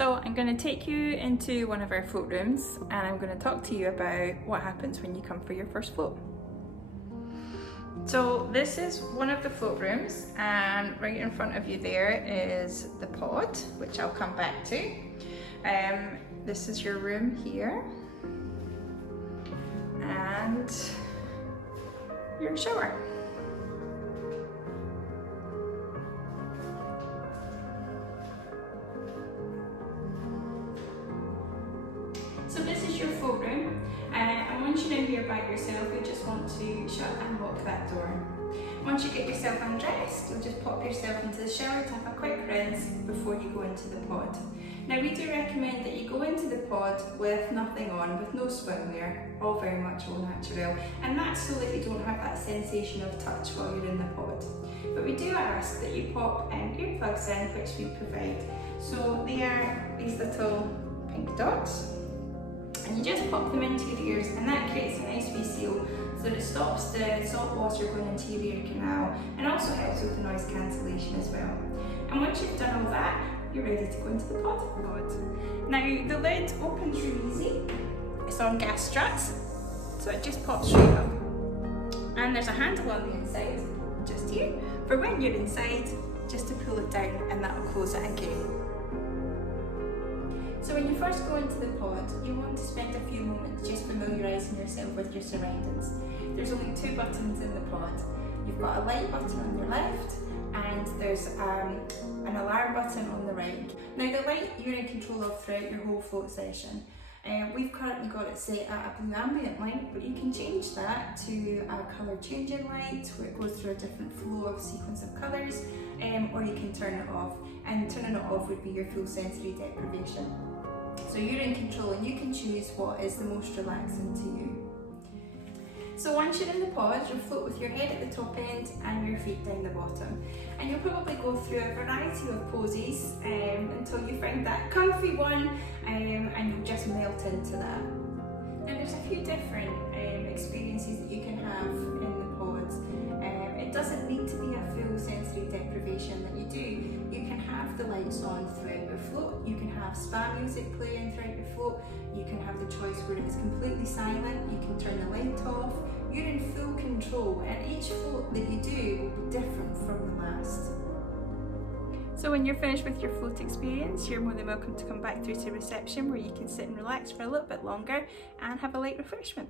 So I'm going to take you into one of our float rooms and I'm going to talk to you about what happens when you come for your first float. So this is one of the float rooms, and right in front of you there is the pod, which I'll come back to. This is your room here and your shower. So this is your float room, and once you're in here by yourself, you just want to shut and lock that door. Once you get yourself undressed, you'll just pop yourself into the shower to have a quick rinse before you go into the pod. Now we do recommend that you go into the pod with nothing on, with no swimwear, all very much au naturel, and that's so that you don't have that sensation of touch while you're in the pod. But we do ask that you pop earplugs in, which we provide. So they are these little pink dots, and you just pop them into your ears, and that creates a nice wee seal so that it stops the salt water going into your ear canal and also helps with the noise cancellation as well. And once you've done all that, you're ready to go into the pod. Now the lid opens really easy. It's on gas struts, so it just pops straight up. And there's a handle on the inside, just here, for when you're inside, just to pull it down, and that will close it again. So when you first go into the pod, you want to spend a few moments just familiarising yourself with your surroundings. There's only 2 buttons in the pod. You've got a light button on your left, and there's an alarm button on the right. Now the light you're in control of throughout your whole float session. We've currently got it set at a blue ambient light, but you can change that to a colour changing light where it goes through a different flow of sequence of colours, or you can turn it off, and turning it off would be your full sensory deprivation. So you're in control and you can choose what is the most relaxing to you. So once you're in the pod, you'll float with your head at the top end and your feet down the bottom. And you'll probably go through a variety of poses until you find that comfy one, and you'll just melt into that. Now there's a few different experiences that you can have in the pods. It doesn't need to be a full sensory deprivation that you do. You can have the lights on throughout your float, you can have spa music playing throughout your float, you can have the choice where it's completely silent, you can turn the light off. You're in full control, and each float that you do will be different from the last. So when you're finished with your float experience, you're more than welcome to come back through to reception, where you can sit and relax for a little bit longer and have a light refreshment.